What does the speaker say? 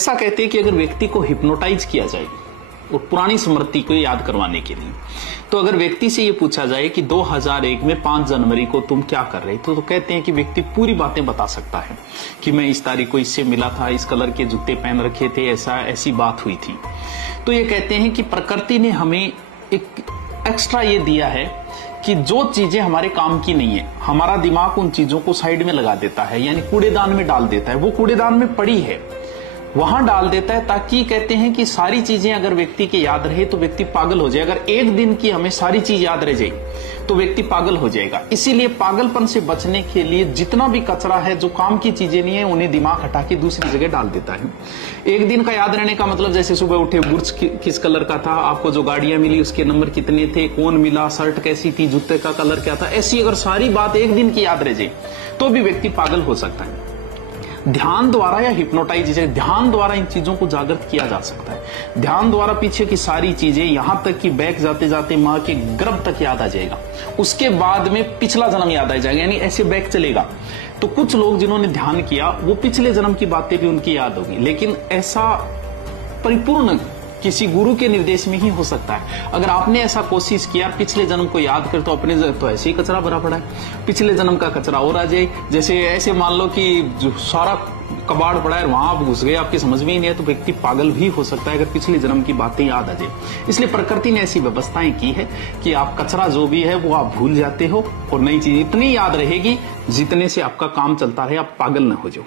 ऐसा कहते हैं कि अगर व्यक्ति को हिप्नोटाइज किया जाए और पुरानी स्मृति को याद करवाने के लिए, तो अगर व्यक्ति से ये पूछा जाए कि 2001 में 5 जनवरी को तुम क्या कर रहे थे, तो कहते हैं कि व्यक्ति पूरी बातें बता सकता है कि मैं इस तारीख को इससे मिला था, इस कलर के जूते पहन रखे थे, ऐसी बात हुई थी। तो ये कहते हैं कि प्रकृति ने हमें एक एक्स्ट्रा ये दिया है कि जो चीजें हमारे काम की नहीं है, हमारा दिमाग उन चीजों को साइड में लगा देता है, यानी कूड़ेदान में डाल देता है। वो कूड़ेदान में पड़ी है वहां डाल देता है, ताकि कहते हैं कि सारी चीजें अगर व्यक्ति के याद रहे तो व्यक्ति पागल हो जाए। अगर एक दिन की हमें सारी चीज याद रह जाए तो व्यक्ति पागल हो जाएगा। इसीलिए पागलपन से बचने के लिए जितना भी कचरा है, जो काम की चीजें नहीं है, उन्हें दिमाग हटा के दूसरी जगह डाल देता है। एक दिन का याद रहने का मतलब, जैसे सुबह उठे बुर्ज किस कलर का था, आपको जो गाड़ियां मिली उसके नंबर कितने थे, कौन मिला, शर्ट कैसी थी, जूते का कलर क्या था, ऐसी अगर सारी बात एक दिन की याद रह जाए तो भी व्यक्ति पागल हो सकता है। ध्यान द्वारा या हिप्नोटाइजेशन, ध्यान द्वारा इन चीजों को जागृत किया जा सकता है। ध्यान द्वारा पीछे की सारी चीजें, यहां तक कि बैक जाते जाते मां के गर्भ तक याद आ जाएगा, उसके बाद में पिछला जन्म याद आ जाएगा, यानी ऐसे बैक चलेगा। तो कुछ लोग जिन्होंने ध्यान किया वो पिछले जन्म की बातें भी उनकी याद होगी, लेकिन ऐसा परिपूर्ण किसी गुरु के निर्देश में ही हो सकता है। अगर आपने ऐसा कोशिश किया पिछले जन्म को याद कर, तो अपने तो ऐसे ही कचरा भरा पड़ा है, पिछले जन्म का कचरा और आ जाए। जैसे ऐसे मान लो कि जो सारा कबाड़ पड़ा है वहां आप घुस गए, आपकी समझ में ही नहीं है, तो व्यक्ति पागल भी हो सकता है अगर पिछले जन्म की बातें याद आ जाए। इसलिए प्रकृति ने ऐसी व्यवस्थाएं की है कि आप कचरा जो भी है वो आप भूल जाते हो और नई चीज इतनी याद रहेगी जितने से आपका काम चलता रहे, आप पागल न हो जाओ।